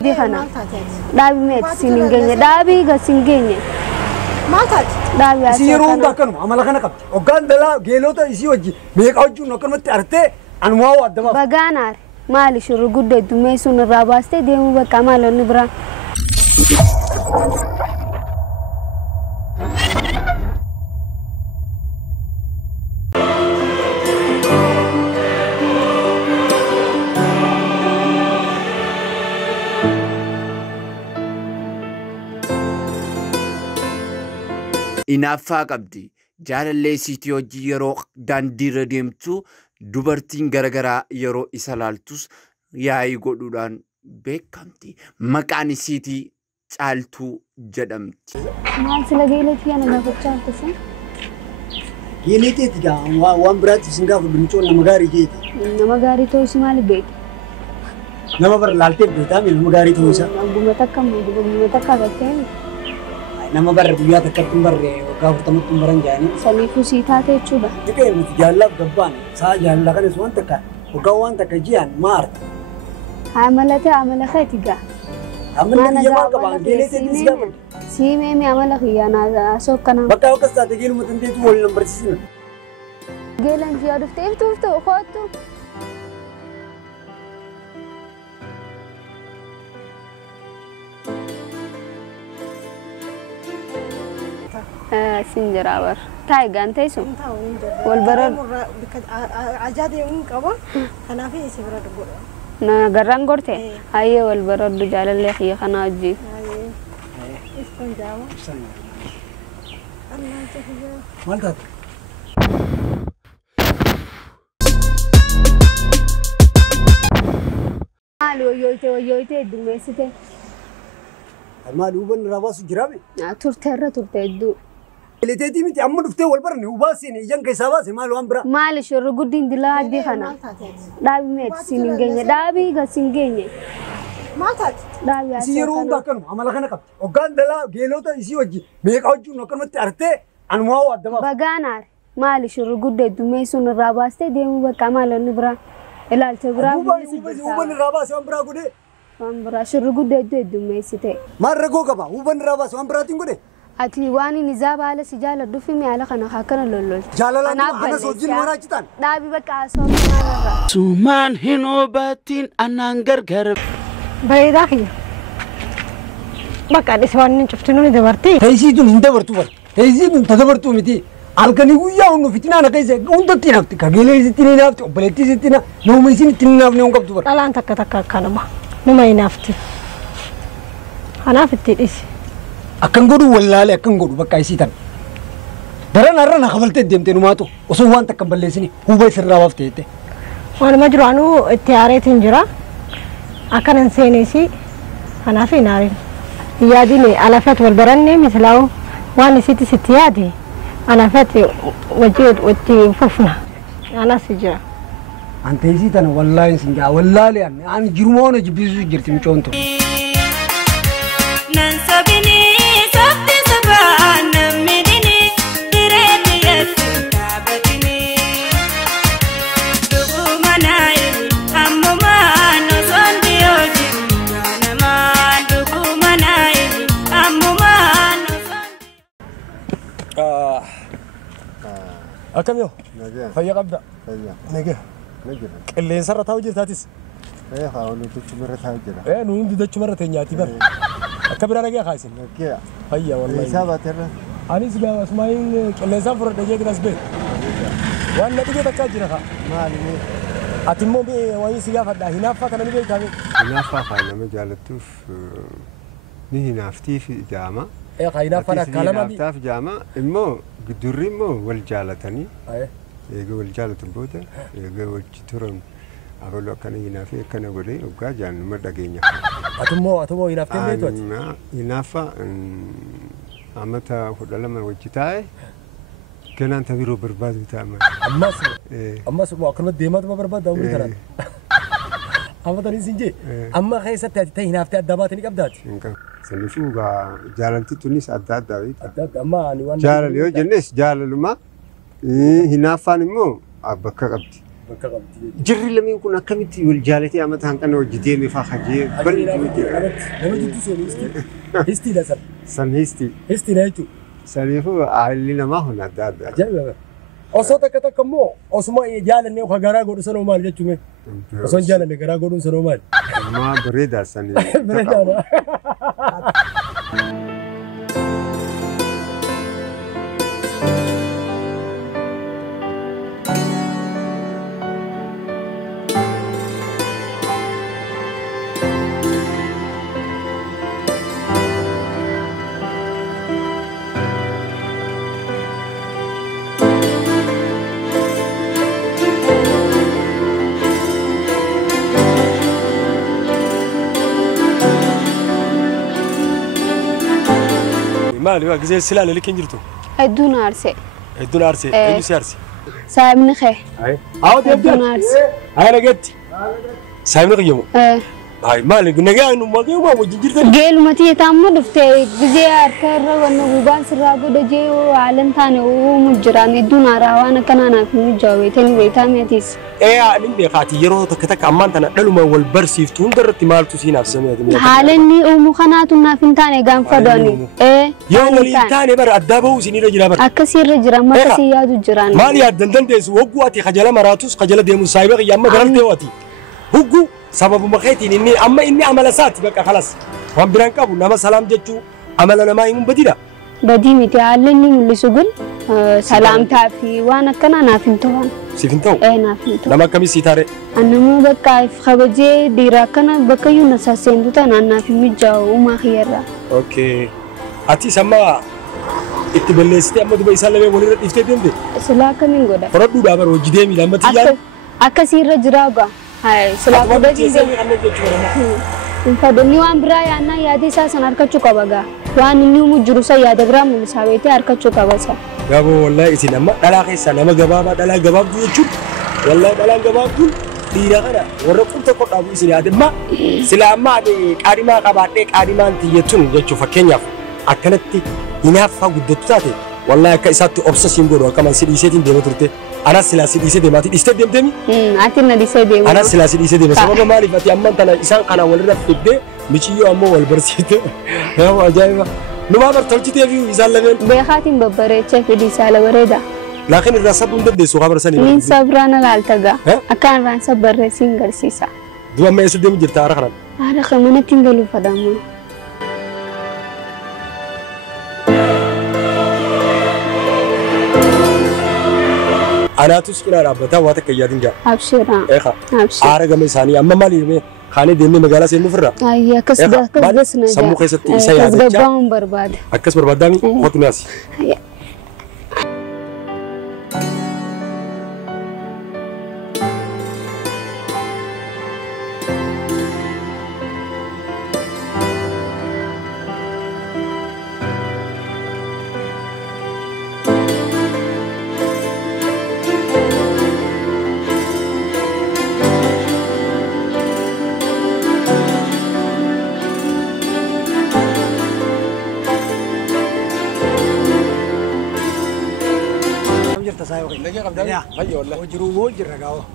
دي خنا دابي ميت سينجيني دابي غسينجيني ما تات دابي سيرون دكانو عمله خنا قبت وكان دلا جيلوتا يسي وجي ميقاوجو نكون متارته انواو ادما بغانار مالي شرو غود دميسون راباسته ديمو بقى مالو نبرا Inaafaa qabdi jaalallee siitii hojii yeroo daandiirra deemtu dubartiin garagaraa yeroo isa laaltus yaa'ii godhuudhaan beekamti. Maqaan isiitii Caaltuu jedhamti. maal sila geeletii ana gaafachaa tasan geeletii tiga waan biraatti singaaf bincoon nama gaarii ta'uu si maal beekta nama bar laaltee beektaa nama gaarii ta'uu isaa guma takka battee nama bar guyyaa takkatti barre waggaa 40 baran jaanii saniifuu sii taate jechuudha. Dikee miti jaalaaf gabbaan saa jaalala kanis waan takka waggaa waan takka jiyaan maarta. Amala keeti gaa. Amala kiyya maal qabaa geeletii dis gaafa. Siimee amala kiyya naa sokkana. Bakka wakkas taate geeluma tanteetu wal nambarsiisina. Geelan jiyaa dhuftee iftu kootu. سنجرابر تاي غانتي سو والبرد عجاد يوم كبا أنا في سفرة تقول نا غران غورتي هاي والبرد جالله خي خنا اجي استنجاوا الله تخجل مالك مالو يويته دميسته مالو بن راباس جرامي تورته دو geeletii miti amma dhuftee wal barne ubaasine iyyan keessaa baase maal waan bira maal shorru guddin dilaa adii kana daabi meet siningeenye daabi gasingeenye ما تات daabi isi yeroo hundaa kanuma amala kana qabdi hoggaan dalaa geelota isii wajji meeqa wajjuun akkanumatti artee anumaa waaddamaa bagaanaar maal shorru guddee dumeessuun irraa baastee deemuu bakka maalonni biraa ilaalcha biraa huban irraa baase waan biraa godhee waan biraa shorru guddee dumeessite maal ragoo qaba huban irraa baase waan biraatiin godhee ati waani nizaba ala sijala dufi mi ala kana hakana lolol jaalala ana sojin waraajitan daabi bakka soomara Sumaan hin hubatin anaan gargar. بريدة هي بقى الإسوان شفتنوني دبرتي تيسيدون هندا برتو بر تيسيدون تدبرتو متي alkani guyyaa hundu fitinaa na keessa hundatti nafti kageelee sitti nafti obboleettii sitti na nooma isin itti nafne hun qabdu bar dhalaan takka akkanuma numa hinafti kanaaf itti dhisi akkan godhu wallaalee akkan godhu bakka isii tan daran har'a na kabaltee deemtee numaatu osoo waan takka balleessini huba isirraa baafte jette waanuma jiraanuu itti aareetiin jira akkanan seeneesi kanaaf hin aarin yaadine alafat wal baranne mislaawu waan isitti sitti yaade alafat wajji fufna anas jira ante isii tan wallaahin sinjaa wallaalee an jirumoona jibbisu jirti micoontu أكم يوم؟ فيا قبضة. فيا. نجح. نجح. اللي سر تاوجر تاتيس. إيه خاوني تدش مرة تاوجر. إيه نون تدش مرة تنياتي بر. أكبر أنا جا خايسين. نجح. فيا والله. حسابه ترى. أنا سجى اسمعين اللي سافر دقيقة كده سبب. وانا تيجي تكاجر خا. ما عليه. أتمو بي وين سجى فدا هنا فكنا نبي كامي. هنا فكنا مجالتوف نهي نفتي في جامع. إيه خاينا فنا كلام أبي. نفتي في جامع إمو قدري مو والجالتني. أيه. يجوا والجالة بودا يجوا والجترون أقول كان ينافي كان يقولي وكاجان مدقينيا. أتمو ينافي بيتوت. ينافا أمتا خدلما وجتاي كان أنت بيرو برباد بتاعنا. أمس ما كنا ديمات ما برباد داومي كران. أما تاني سنجي. أما خيسة تاتي ينافي الدبات نيك أبدات. سنشوفا جالنتي تونس أدات داوي. أدات أما أنا وان. جال اليوم جنس جال لما هنافان مو أبكر أبدي bakka qabdi. Jirri lameen kun akkamitti wal jaalatee amataan kana hojjetee mifa hajee balli nama jidduu seenuu histi la san histi na jechuudha. Saniifuu haalli namaa hunda adda adda. Ajaa'iba! Osoo takka takka immoo osuma jaalannee garaa godhu sanoo maal jechuun osoo jaalanne garaa godhuun sanoo maal? Amma bareedaa sanii. Bareedaadha. مالي بقى زي السلالة اللي كنجرتو ادون عرسي ايش سيارسي سامن خي هاي عاود ادون عرسي هاي انا قلت سامن قيمه هاي مالي نجا انه ما قيمه وجنجرتو جيل متي تام دفتي بزي اركر ونغوبان سراغو دجي وعلن ثاني ومجران ادون راوانا كنانا في مجاوي تاني ويتاميتيس ايه نبي خاتي يرو تكتك امان تنا دلما والبرسيفتون درتي مالتو سينا سميت حالني ومخناتنا فنتاني غان فدوني ايه يوم اللي تاني بر ادابو سيني رجلا بر اكسير رجرا ما كسيادو جران مالي دندن ديس وقواتي خجل مراتوس خجل ديمو سايبق ياما غلطي واتي هوغو سبب مخيتي اني عملسات بقى خلاص وان برانكابو نما سلام جچو عملنا ما يمون بديدا بدي متي علني ملسوغل سلام تافي وانا كنا نافنتوان سيفنتو ايه نافنتو لما كمي سيتاري انا مو بقى خبجي ديرا كنا بقى يونسا سيندو تانا نافي مجاو وما خيرا اوكي اتي سما اتبلستي اما دبي سالمي ولي دفتي دندي سلا كمين غدا فردو دابر وجديمي لما تيجان اكسير رجراغا هاي سلا غدا جي فدني وان براي انا يادي ساسن اركچو كبغا وان نيو مجروسا يادغرام مساويتي اركچو كبسا يابو والله اسي لما دلا خيسا لما غبابا دلا غباب دوچو والله دلا غباب دول ديرا غدا ورقم تقطابو اسي يادما سلاما دي قادما قباده قادمان تيتون جچو فكنيا اكنتي ينافا غدتاتي والله كايساتو اوبسيشن غورو كمان سيديسيتين ديمترتي انا سلاسي ديسي ديماتي ديستي ديمدمي اتنا ديسي ديم انا سلاسي ديسي ديم سبب مالي فتي امان تنا اسان قنا ولرا فدي ميچيو امو والبرسيت يا عجائب نما برتلتي فيو يزالمن بخاتم ببره تشف دي سالا وريدا لكن الرسب ندد سو خبر سني من صبرانا لالتغا اكان ران صبر سينغر سيسا دو ما يسدم جرتا رخنا انا خمنه تنغلو فدامو انا تسكنا رابطه واتك يادين جا ابشرا اخا ارغ ميساني اما مالي خاني ديني مغالا سي مفرا اي كسبس نجا سمو خيست يسيا كسبام برباد اكس بربادامي خط ناسي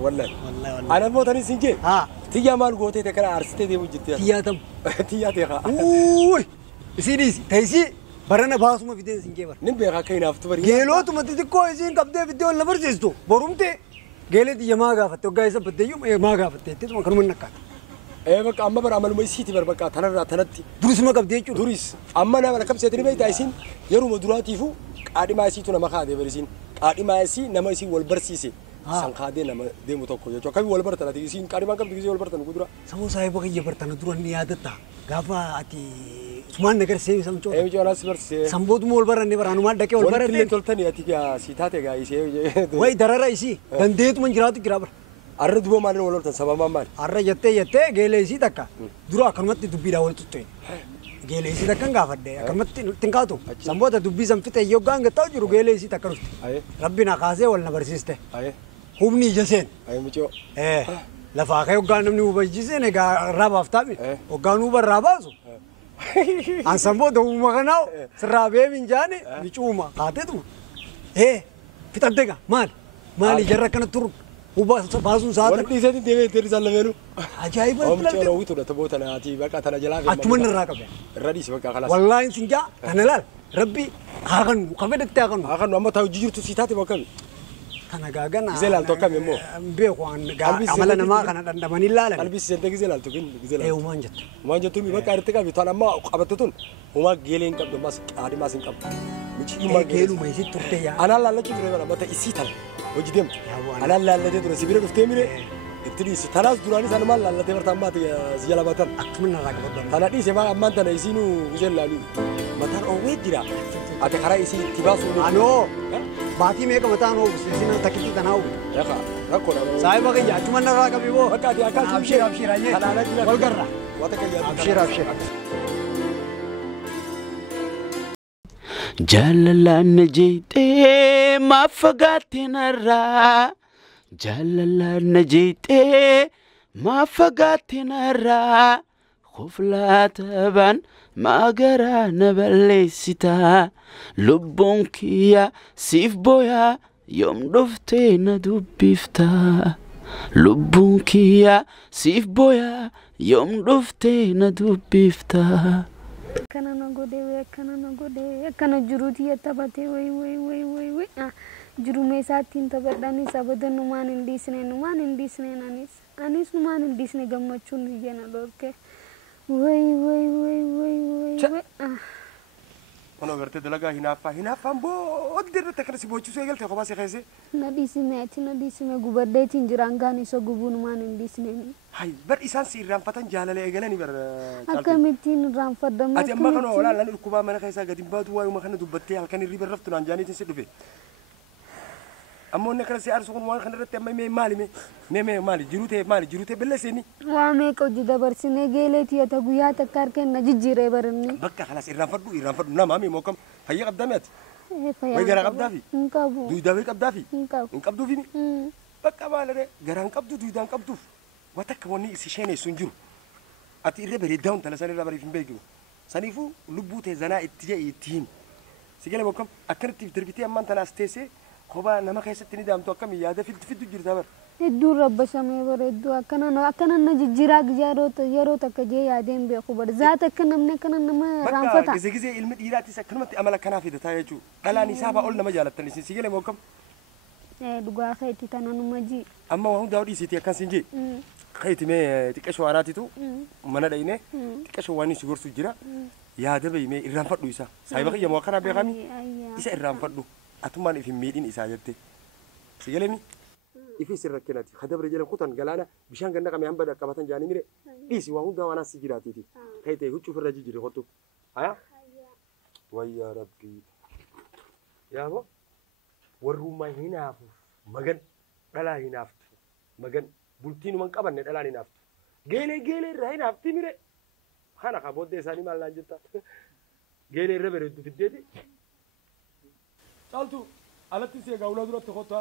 والله انا مو تاني سنجي تيجا مال غوتي تكرا ارستي دي وجدتي تياتم تياتي اوي سيدي تيسي برنا باسما في دين سنجي بر نبي غا كاين افتبر جيلو تمتي كو زين قبده فيديو ولا برسيستو برومتي جيلتي يما غافتو غايس بديوم ما غافتي تما كرم نكا ايه بقى اما بر عمل ميسيتي بر بقى تنرا تنتي دوريس ما قبده يچو دوريس اما انا ركب سيتري بيت ايسين يرو مدراتيفو قادي ما سيتو نما خاده برسين قادي ما سي نما سي والبرسيسي سانخادي نما ديمو توكو جو كاي والبرتنا دي سين قادي ما قبده والبرتنا قدرا سمو صاحب بقى يبرتنا درو نيادتا غافا اتي سمان نگر سي سمچو اي جو راس برسي سمبود مول برن بر انما دكه ول برن اللي تلتني اتي يا سيتاتي غاي سي وي دررا ايسي دنديت من جرات جرابر ارد بو مان ولورت سبب مان ار يته گيليسي دكا درو اكرمت دبي داول تتوي گيليسي دكن غافده اكرمت تنكاتو سمبود دبي سمفته يوغان گتاو جرو گيليسي تكرست ربنا خازه ول نبرسيسته همني جسين اي مچو لفاقه يوغان نمني وبجسين غا راب افتابي وغانو بر رابازو ان سمبود ومغناو سرابي من جاني بيچوما قاتتو ايه في تدغا مال مالي جركن تور وباسون ساعات ولدي زين دي ترسل لمنو عجائب هم شو ويتو ده تبوت انا اتي بقى انا جلافي اتمنى الراكب الرديس بقى خلاص والله ان سنجا انا لا ربي هاغن قبل تاغن اخن ما تو جيرتو سيتاتي بكم انا غاغنا زلال تو كم يمو بيكو ان عملنا ما كان دمني لا لا قلبي سنتك زلال تو كن زلال ايوه ما جت ما جت مي بقى ارتكا بيتانا ما قبتتون وما جيلين قبل ما ادي ما سن قبل مشي ما جيلو ما يسيت ترتيا انا لا لا كده ما تيسيتال وجدم انا لا لا تدرس سبيرو دفتمي ابتدي ستراس دوراني سنه ما لا تبر تما زيالا باتن اتمنى راكب انا دي سما ما انت نسينو زلالو متان او ويدرا ate khara isi tibasu ano baati me ka matano sina takiti tanau ya kha rakko na sai ba ya tuman na ka bibo baka di akal abshir abshir aye halala jila wal garra wata ka ya abshir abshir جلالان جيتي ما فقاتنا جلالان جيتي ما فقاتنا خفلا تبان ما قرانا بليستا لبونك يا سيف بويا يوم دفتينا دبيفتا لبونك يا سيف بويا يوم دفتينا دبيفتا kana na gode we kana na gode kana juruti ya tabate we juru me satin tabadani sabadan numan indisne anis numan indisne gammachun yana dorke we kono garte dalaga hinafa mbo odder takrasi bochu segel te khobasi khese na disne gubadde tinjirangani so gubu numan indisne hay bar isan si ramfatan jalale egalani bar akamitin ramfadam ati amma kono wala lan kuba mana khaysa gadim batu wayu makana dubatte halkani riber raftu nan jani tin sedufe ammo ne krasi arsu kon wan khana rette may mali mali jirute belle seni wa me ko jida barsine geleti ya taguya takarken na jijire barni bakka khalas irran fadu na mami mokam hayya qaddamat way gara qabdafi inkabu du dawi qabdafi inkabu inqabdu fini bakka balare garan qabdu du dan qabdu watak woni isi shene sunjuru ati irre bere down tala sani rabari fimbegu sanifu lubute zana ittije ittin sigele mokam akarti derbiti amman tala stese khoba nama khaysatini dam to kam yada fil jirta bar eddu rabbashame bar eddu akana na jijira yaro ta kaje yaden be khubar zata kanamne kana nama ramfata gize ilmi dirati sakanmati amala kana fi data yaju dalani saba ol nama jalatani sigele mokam duga khayti tananu maji amma wa dawdi siti kan sinje khayti me tikasho arati tu mana dayne tikasho wani sigor sujira ya dabe me irran faddu isa sai baki yamo kana be khami isa irran faddu atuman ifi medin isa yatte sigelemi ifi sirrakenati khadabre jelen khutan galana bishan ganda kami ambada kabatan jani mire isi wa hunda wana sigirati ti khayti huccu farraji jiri khotu aya wayya rabbi ya bo waruma hinafu magan dala hinaftu magan bultinu man qabanne dala hinaftu gele ra hinafti mire khana ka bodde sani mal lanjutta gele rebere du fiddedi saltu alatti se gawla durat khota